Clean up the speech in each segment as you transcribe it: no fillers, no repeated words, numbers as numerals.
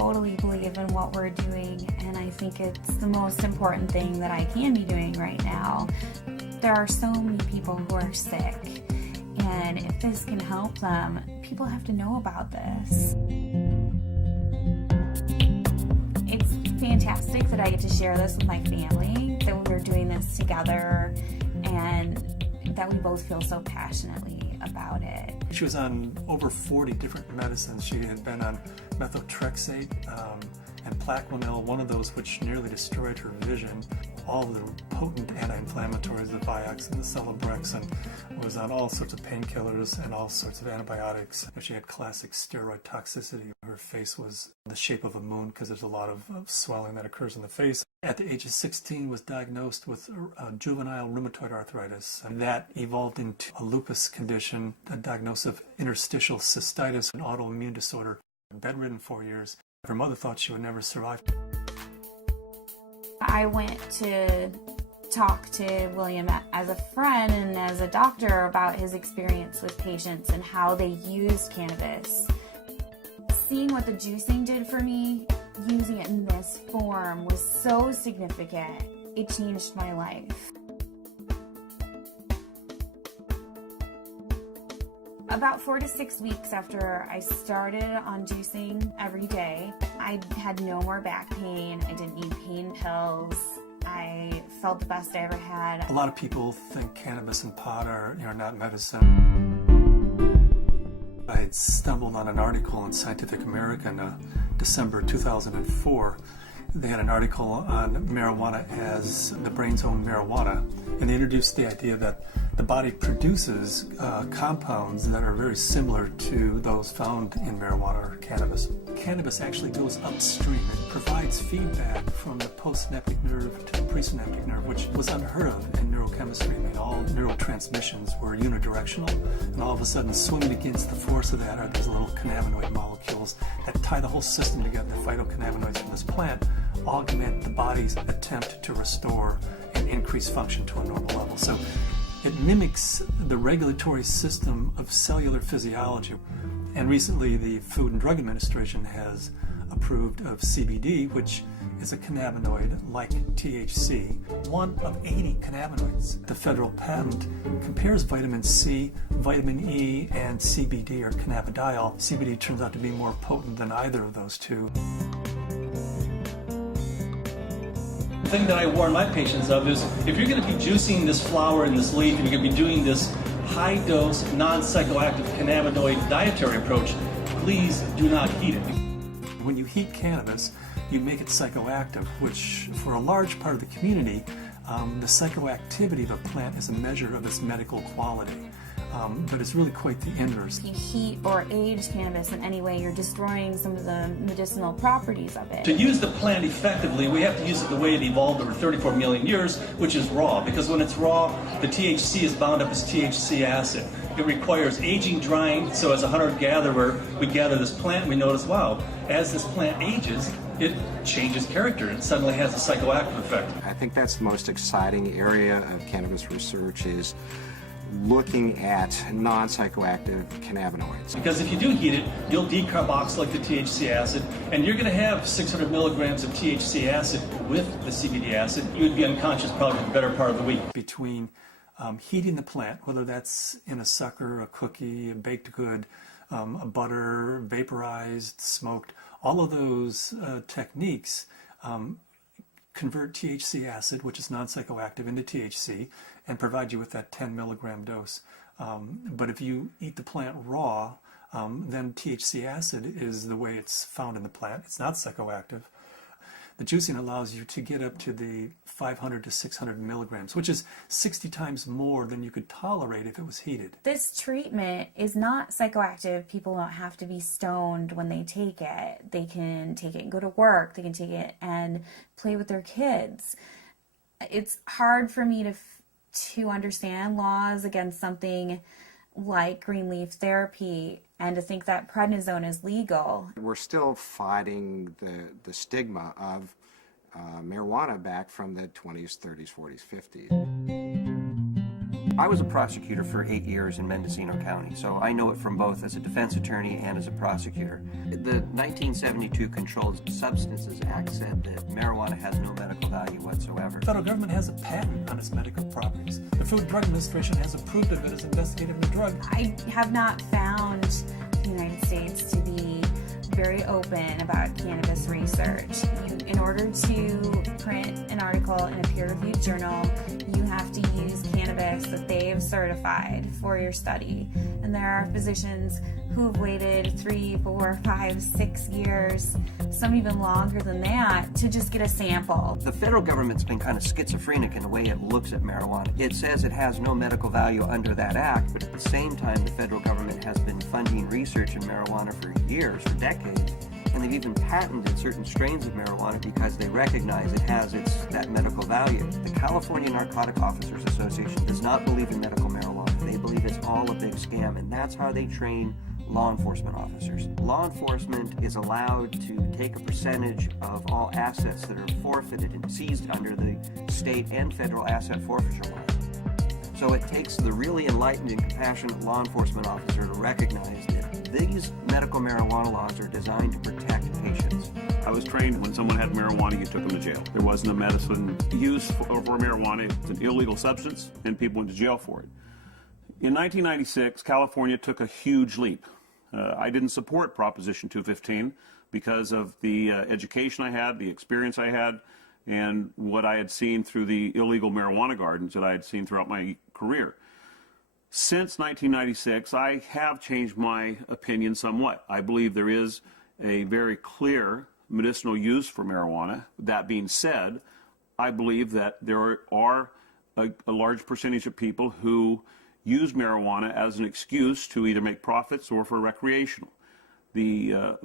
totally believe in what we're doing, and I think it's the most important thing that I can be doing right now. There are so many people who are sick, and if this can help them, people have to know about this. It's fantastic that I get to share this with my family, that we're doing this together, and that we both feel so passionately about it. She was on over 40 different medicines. She had been on methotrexate and Plaquenil, one of those which nearly destroyed her vision. All the potent anti-inflammatories, the Vioxx and the Celebrex, and was on all sorts of painkillers and all sorts of antibiotics. She had classic steroid toxicity. Her face was the shape of a moon because there's a lot of swelling that occurs in the face. At the age of 16 was diagnosed with juvenile rheumatoid arthritis, and that evolved into a lupus condition, a diagnosis of interstitial cystitis, an autoimmune disorder. Bedridden 4 years. Her mother thought she would never survive. I went to talk to William as a friend and as a doctor about his experience with patients and how they used cannabis. Seeing what the juicing did for me, using it in this form, was so significant. It changed my life. About 4 to 6 weeks after I started on juicing every day, I had no more back pain. I didn't need pain pills. I felt the best I ever had. A lot of people think cannabis and pot are not medicine. I had stumbled on an article in Scientific American, December 2004. They had an article on marijuana as the brain's own marijuana, and they introduced the idea that the body produces compounds that are very similar to those found in marijuana or cannabis. Cannabis actually goes upstream. It provides feedback from the postsynaptic nerve to the presynaptic nerve, which was unheard of in neurochemistry. I mean, all neurotransmissions were unidirectional, and all of a sudden, swimming against the force of that are these little cannabinoid molecules that tie the whole system together. The phytocannabinoids from this plant augment the body's attempt to restore and increase function to a normal level. So it mimics the regulatory system of cellular physiology. And recently the Food and Drug Administration has approved of CBD, which is a cannabinoid like THC, one of 80 cannabinoids. The federal patent compares vitamin C, vitamin E, and CBD or cannabidiol. CBD turns out to be more potent than either of those two. The thing that I warn my patients of is if you're going to be juicing this flower and this leaf and you're going to be doing this high-dose, non-psychoactive cannabinoid dietary approach, please do not heat it. When you heat cannabis, you make it psychoactive, which for a large part of the community, the psychoactivity of a plant is a measure of its medical quality. But it's really quite the inverse. If you heat or age cannabis in any way, you're destroying some of the medicinal properties of it. To use the plant effectively, we have to use it the way it evolved over 34 million years, which is raw, because when it's raw, the THC is bound up as THC acid. It requires aging, drying, so as a hunter-gatherer, we gather this plant and we notice, wow, as this plant ages, it changes character and suddenly has a psychoactive effect. I think that's the most exciting area of cannabis research is looking at non-psychoactive cannabinoids. Because if you do heat it, you'll decarboxylate the THC acid, and you're going to have 600 milligrams of THC acid with the CBD acid. You would be unconscious probably for the better part of the week. Between heating the plant, whether that's in a sucker, a cookie, a baked good, a butter, vaporized, smoked, all of those techniques convert THC acid, which is non-psychoactive, into THC and provide you with that 10 milligram dose. But if you eat the plant raw, then THC acid is the way it's found in the plant. It's not psychoactive. The juicing allows you to get up to the 500 to 600 milligrams, which is 60 times more than you could tolerate if it was heated. This treatment is not psychoactive. People don't have to be stoned when they take it. They can take it and go to work. They can take it and play with their kids. It's hard for me to understand laws against something like green leaf therapy and to think that prednisone is legal. We're still fighting the stigma of marijuana back from the 20s, 30s, 40s, 50s. I was a prosecutor for 8 years in Mendocino County, so I know it from both as a defense attorney and as a prosecutor. The 1972 Controlled Substances Act said that marijuana has no medical value whatsoever. The federal government has a patent on its medical properties. The Food and Drug Administration has approved of it as investigative new drug. I have not found the United States to be very open about cannabis research. In order to print an article in a peer-reviewed journal, you have to use cannabis that they have certified for your study. And there are physicians who have waited 3, 4, 5, 6 years, some even longer than that, to just get a sample. The federal government's been kind of schizophrenic in the way it looks at marijuana. It says it has no medical value under that act, but at the same time, the federal government has been funding research in marijuana for years, for decades. And they've even patented certain strains of marijuana because they recognize it has that medical value. The California Narcotic Officers Association does not believe in medical marijuana. They believe it's all a big scam, and that's how they train law enforcement officers. Law enforcement is allowed to take a percentage of all assets that are forfeited and seized under the state and federal asset forfeiture law. So it takes the really enlightened and compassionate law enforcement officer to recognize that these medical marijuana laws are designed to protect patients. I was trained when someone had marijuana, you took them to jail. There wasn't a medicine use for marijuana. It's an illegal substance, and people went to jail for it. In 1996, California took a huge leap. I didn't support Proposition 215 because of the education I had, the experience I had, and what I had seen through the illegal marijuana gardens that I had seen throughout my career. Since 1996, I have changed my opinion somewhat. I believe there is a very clear medicinal use for marijuana. That being said, I believe that there are a large percentage of people who use marijuana as an excuse to either make profits or for recreational. The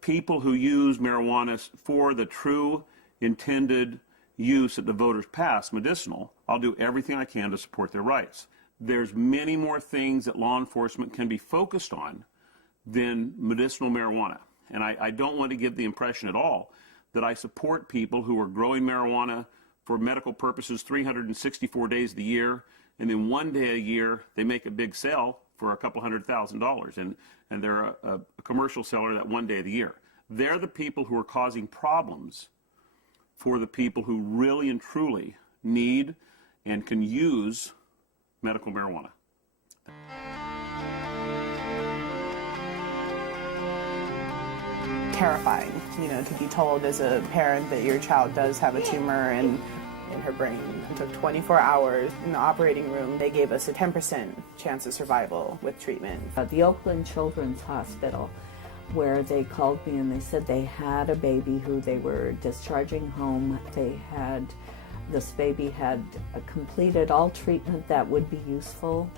people who use marijuana for the true intended use that the voters passed, medicinal, I'll do everything I can to support their rights. There's many more things that law enforcement can be focused on than medicinal marijuana. And I don't want to give the impression at all that I support people who are growing marijuana for medical purposes 364 days of the year, and then one day a year they make a big sale for a couple $100,000, and they're a commercial seller that one day of the year. They're the people who are causing problems for the people who really and truly need and can use medical marijuana. Terrifying, to be told as a parent that your child does have a tumor in her brain. It took 24 hours in the operating room. They gave us a 10% chance of survival with treatment. The Oakland Children's Hospital, where they called me and they said they had a baby who they were discharging home. This baby had completed all treatment that would be useful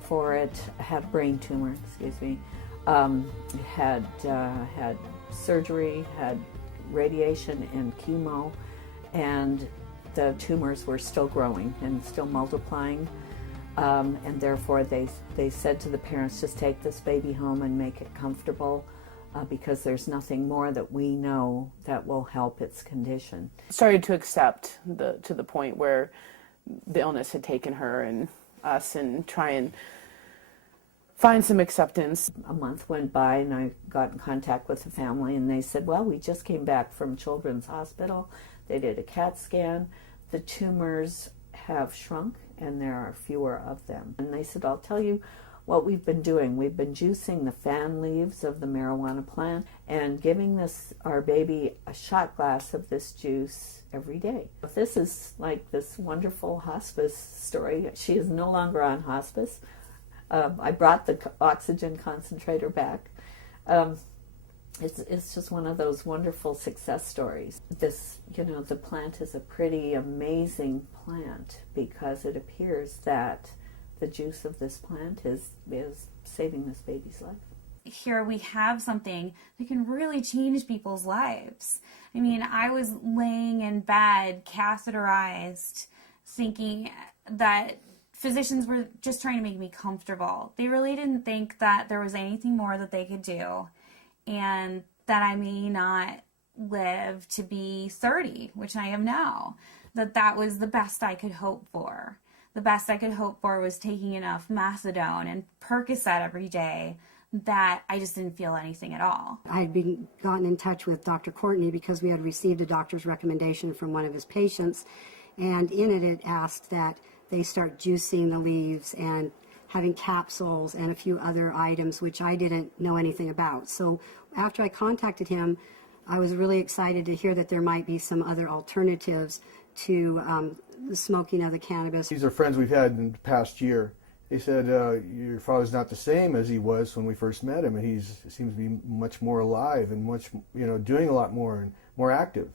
for it, had a brain tumor, had surgery, had radiation and chemo, and the tumors were still growing and still multiplying, and therefore they said to the parents, just take this baby home and make it comfortable, because there's nothing more that we know that will help its condition. Started to accept to the point where the illness had taken her and us, and try and find some acceptance. A month went by and I got in contact with the family, and they said, well, we just came back from Children's Hospital. They did a CAT scan. The tumors have shrunk and there are fewer of them. And they said, I'll tell you what we've been doing. We've been juicing the fan leaves of the marijuana plant and giving our baby a shot glass of this juice every day. This is like this wonderful hospice story. She is no longer on hospice. I brought the oxygen concentrator back. It's just one of those wonderful success stories. The plant is a pretty amazing plant because it appears that the juice of this plant is saving this baby's life. Here we have something that can really change people's lives. I mean, I was laying in bed, catheterized, thinking that physicians were just trying to make me comfortable. They really didn't think that there was anything more that they could do, and that I may not live to be 30, which I am now. That was the best I could hope for. the best I could hope for was taking enough methadone and Percocet every day that I just didn't feel anything at all. I had gotten in touch with Dr. Courtney because we had received a doctor's recommendation from one of his patients, and in it asked that they start juicing the leaves and having capsules and a few other items which I didn't know anything about. So after I contacted him, I was really excited to hear that there might be some other alternatives to the smoking of the cannabis. These are friends we've had in the past year. They said, your father's not the same as he was when we first met him, and he seems to be much more alive and much, doing a lot more and more active.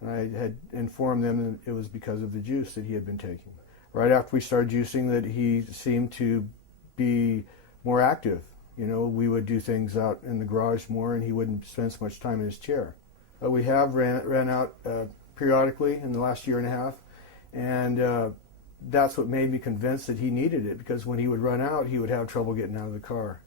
And I had informed them that it was because of the juice that he had been taking. Right after we started juicing, that he seemed to be more active. We would do things out in the garage more, and he wouldn't spend so much time in his chair. But we have ran out periodically in the last year and a half, and that's what made me convinced that he needed it, because when he would run out, he would have trouble getting out of the car.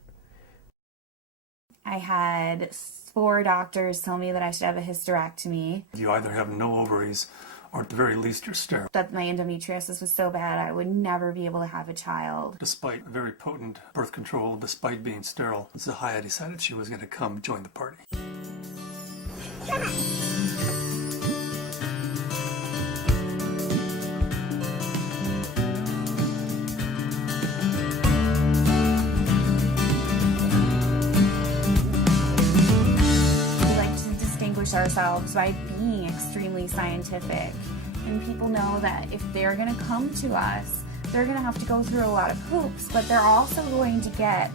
I had 4 doctors tell me that I should have a hysterectomy. You either have no ovaries, or at the very least you're sterile. That my endometriosis was so bad I would never be able to have a child. Despite very potent birth control, despite being sterile, Zahaya decided she was going to come join the party. Ourselves by being extremely scientific, and people know that if they're going to come to us, they're going to have to go through a lot of hoops, but they're also going to get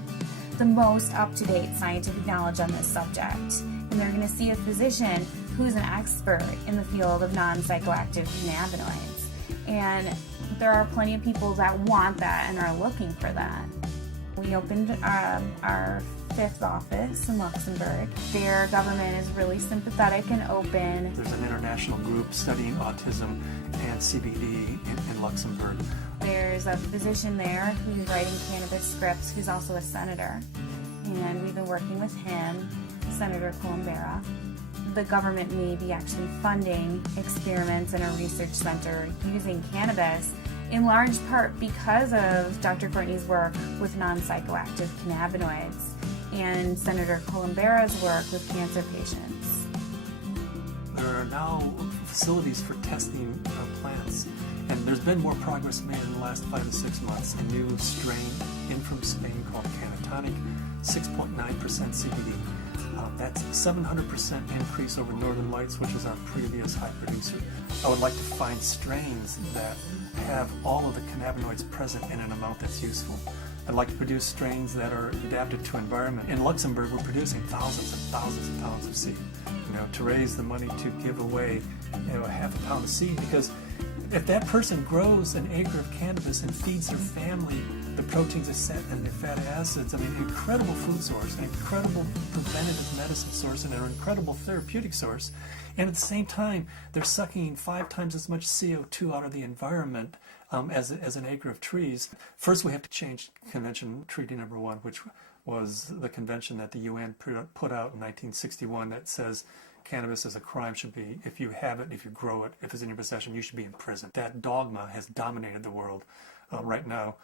the most up-to-date scientific knowledge on this subject, and they're going to see a physician who's an expert in the field of non-psychoactive cannabinoids, and there are plenty of people that want that and are looking for that. We opened our 5th office in Luxembourg. Their government is really sympathetic and open. There's an international group studying autism and CBD in Luxembourg. There's a physician there who's writing cannabis scripts who's also a senator, and we've been working with him, Senator Columbera. The government may be actually funding experiments in a research center using cannabis, in large part because of Dr. Courtney's work with non-psychoactive cannabinoids and Senator Columbera's work with cancer patients. There are now facilities for testing plants, and there's been more progress made in the last 5 to 6 months. A new strain in from Spain called Cannatonic, 6.9% CBD. That's a 700% increase over Northern Lights, which was our previous high producer. I would like to find strains that have all of the cannabinoids present in an amount that's useful. I'd like to produce strains that are adapted to environment. In Luxembourg, we're producing thousands and thousands and pounds of seed, to raise the money to give away, a half a pound of seed, because if that person grows an acre of cannabis and feeds their family the proteins and the fatty acids, incredible food source, an incredible preventative medicine source, and an incredible therapeutic source, and at the same time, they're sucking 5 times as much CO2 out of the environment as an acre of trees. First, we have to change Convention Treaty Number 1, which was the convention that the UN put out in 1961 that says cannabis is a crime, should be, if you have it, if you grow it, if it's in your possession, you should be in prison. That dogma has dominated the world right now.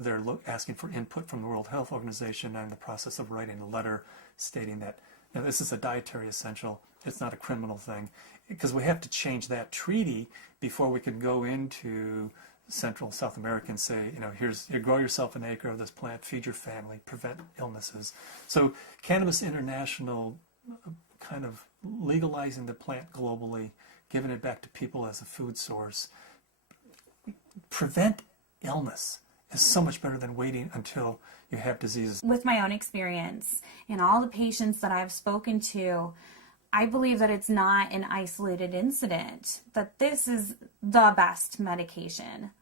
They're asking for input from the World Health Organization. I'm in the process of writing a letter stating that this is a dietary essential. It's not a criminal thing, because we have to change that treaty before we can go into Central South America and say, you grow yourself an acre of this plant, feed your family, prevent illnesses. So Cannabis International kind of legalizing the plant globally, giving it back to people as a food source, prevent illness is so much better than waiting until you have diseases. With my own experience and all the patients that I've spoken to, I believe that it's not an isolated incident, that this is the best medication